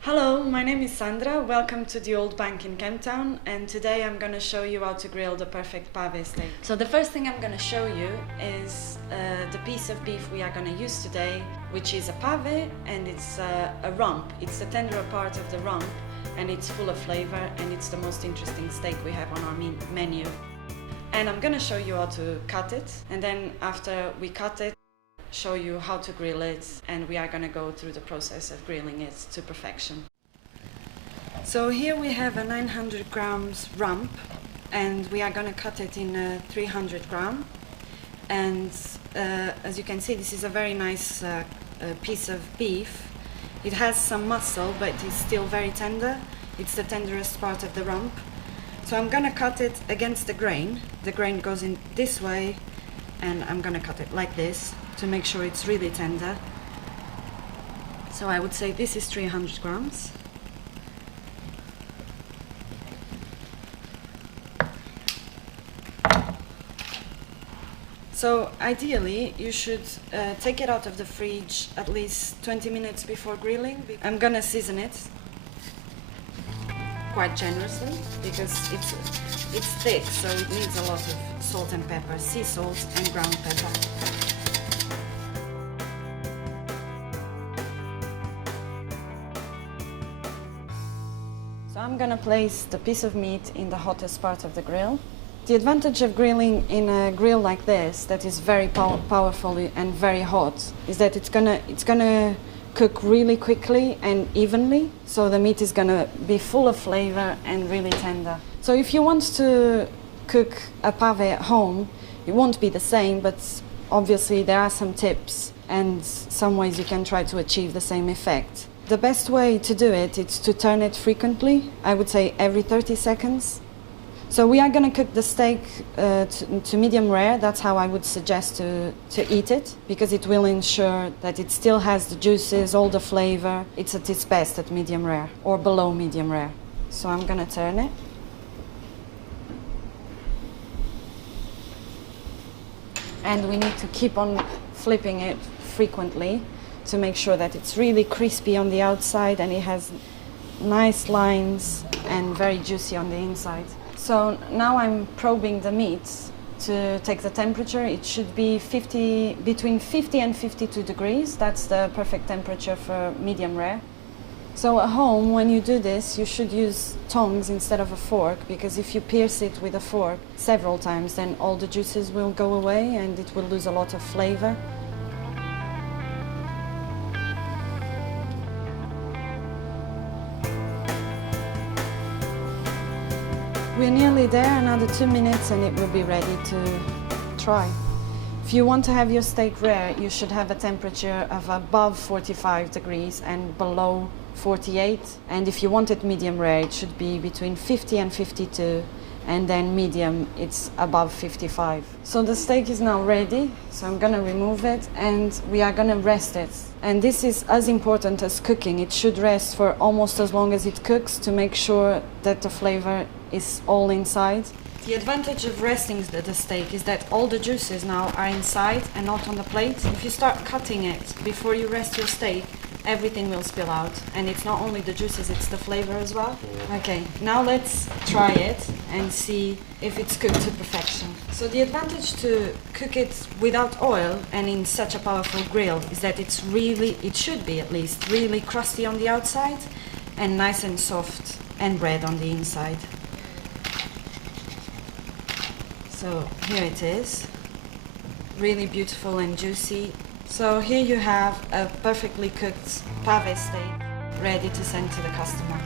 Hello, my name is Sandra. Welcome to the Old Bank in Kemptown, and today I'm going to show you how to grill the perfect pave steak. So the first thing I'm going to show you is the piece of beef we are going to use today, which is a pave, and it's a rump. It's the tenderer part of the rump, and it's full of flavor, and it's the most interesting steak we have on our menu. And I'm going to show you how to cut it, and then after we cut it, show you how to grill it, and we are going to go through the process of grilling it to perfection. So here we have a 900 grams rump, and we are going to cut it in 300 gram. And as you can see, this is a very nice piece of beef. It has some muscle, but it's still very tender. It's the tenderest part of the rump. So I'm going to cut it against the grain. The grain goes in this way, and I'm going to cut it like this to make sure it's really tender. So I would say this is 300 grams. So ideally you should take it out of the fridge at least 20 minutes before grilling. I'm gonna season it quite generously because it's thick, so it needs a lot of salt and pepper, sea salt and ground pepper. So I'm gonna place the piece of meat in the hottest part of the grill. The advantage of grilling in a grill like this, that is very powerful and very hot, is that it's gonna cook really quickly and evenly, so the meat is gonna be full of flavor and really tender. So if you want to cook a pave at home, it won't be the same, but obviously there are some tips and some ways you can try to achieve the same effect. The best way to do it is to turn it frequently, I would say every 30 seconds. So we are going to cook the steak to medium rare. That's how I would suggest to eat it, because it will ensure that it still has the juices, all the flavor. It's at its best at medium rare or below medium rare. So I'm going to turn it. And we need to keep on flipping it frequently to make sure that it's really crispy on the outside and it has nice lines and very juicy on the inside. So now I'm probing the meat to take the temperature. It should be between 50 and 52 degrees. That's the perfect temperature for medium rare. So at home, when you do this, you should use tongs instead of a fork, because if you pierce it with a fork several times, then all the juices will go away and it will lose a lot of flavor. We're nearly there, another 2 minutes and it will be ready to try. If you want to have your steak rare, you should have a temperature of above 45 degrees and below 48. And if you want it medium rare, it should be between 50 and 52. And then medium, it's above 55. So the steak is now ready, so I'm gonna remove it and we are gonna rest it. And this is as important as cooking. It should rest for almost as long as it cooks to make sure that the flavor is all inside. The advantage of resting the steak is that all the juices now are inside and not on the plate. If you start cutting it before you rest your steak, everything will spill out, and it's not only the juices, it's the flavor as well. Okay, now let's try it and see if it's cooked to perfection. So the advantage to cook it without oil and in such a powerful grill is that it should be at least, really crusty on the outside and nice and soft and red on the inside. So here it is, really beautiful and juicy. So here you have a perfectly cooked pave steak ready to send to the customer.